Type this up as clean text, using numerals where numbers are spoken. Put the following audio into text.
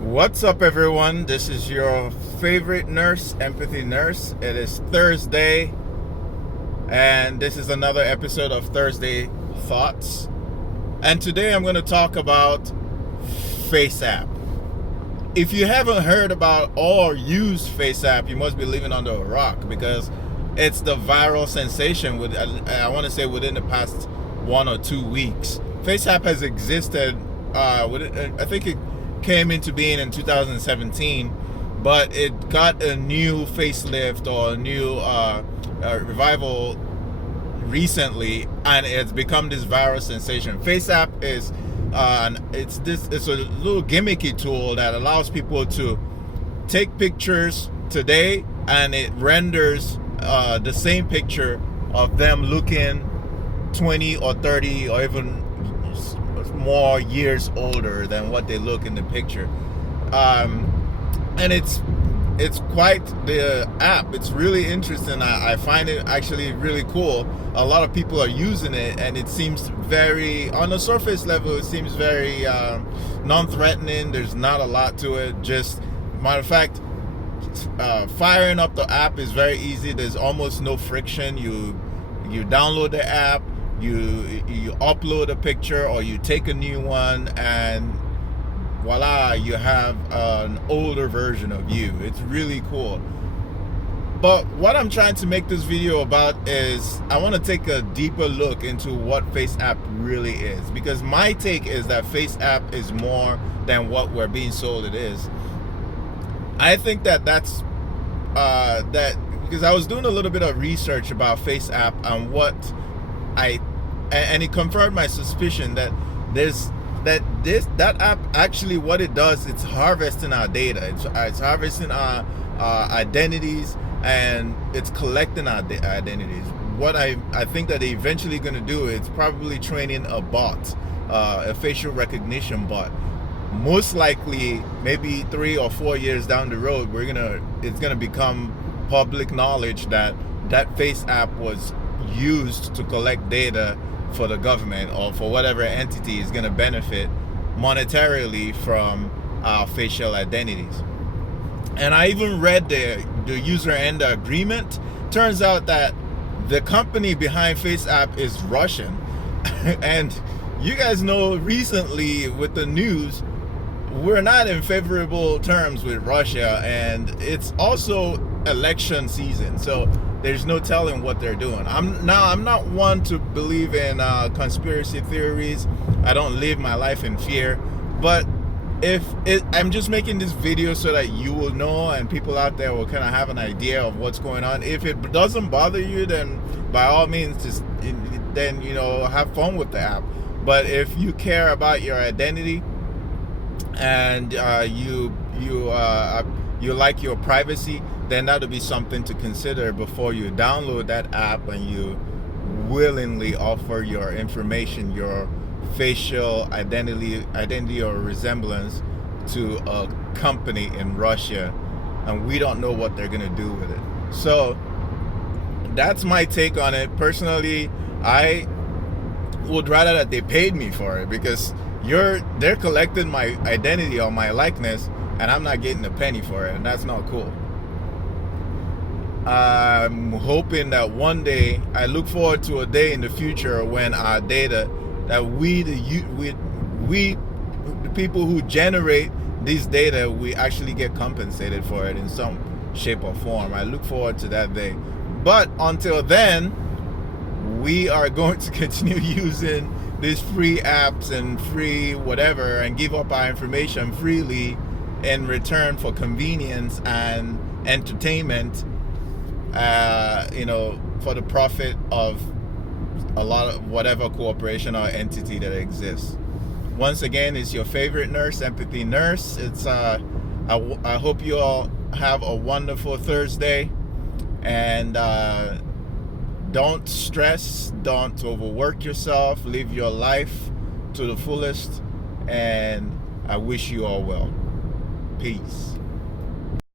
What's up, everyone? This is your favorite nurse, Empathy Nurse. It is Thursday, and this is another episode of Thursday Thoughts. And today I'm going to talk about FaceApp. If you haven't heard about or used FaceApp, you must be living under a rock because it's the viral sensation I want to say within the past 1 or 2 weeks. FaceApp has existed, I think it came into being in 2017, but it got a new facelift or a new revival recently, and it's become this viral sensation. FaceApp is it's a little gimmicky tool that allows people to take pictures today, and it renders the same picture of them looking 20 or 30 or even more years older than what they look in the picture. And it's quite the app. It's really interesting. I find it actually really cool. A lot of people are using it, and it seems very, on the surface level, it seems very non-threatening. There's not a lot to it. Just, matter of fact, firing up the app is very easy. There's almost no friction. You download the app, you upload a picture, or you take a new one, and voila, you have an older version of you. It's really cool. But what I'm trying to make this video about is I want to take a deeper look into what FaceApp really is, because my take is that FaceApp is more than what we're being sold it is. I think that's because I was doing a little bit of research about FaceApp and and it confirmed my suspicion that that app actually, what it does, it's harvesting our data. It's harvesting our identities, and it's collecting our identities. What I think that they're eventually going to do is probably training a bot, a facial recognition bot. Most likely, maybe 3 or 4 years down the road, it's gonna become public knowledge that FaceApp was used to collect data for the government or for whatever entity is going to benefit monetarily from our facial identities. And I even read the user end agreement. Turns out that the company behind FaceApp is Russian. And you guys know, recently with the news, we're not in favorable terms with Russia, and it's also election season, so there's no telling what they're doing. I'm not one to believe in conspiracy theories. I don't live my life in fear, but I'm just making this video so that you will know, and people out there will kind of have an idea of what's going on. If it doesn't bother you, then by all means, then have fun with the app. But if you care about your identity and you like your privacy, then that'll be something to consider before you download that app and you willingly offer your information, your facial identity or resemblance to a company in Russia, and we don't know what they're gonna do with it. So that's my take on it. Personally, I would rather that they paid me for it, because they're collecting my identity or my likeness, and I'm not getting a penny for it, and that's not cool. I'm hoping that one day, I look forward to a day in the future when our data, that the people who generate these data, we actually get compensated for it in some shape or form. I look forward to that day. But until then, we are going to continue using these free apps and free whatever, and give up our information freely in return for convenience and entertainment, for the profit of a lot of whatever corporation or entity that exists. Once again, it's your favorite nurse, Empathy Nurse. It's I hope you all have a wonderful Thursday, and don't stress, don't overwork yourself, live your life to the fullest, and I wish you all well. Peace.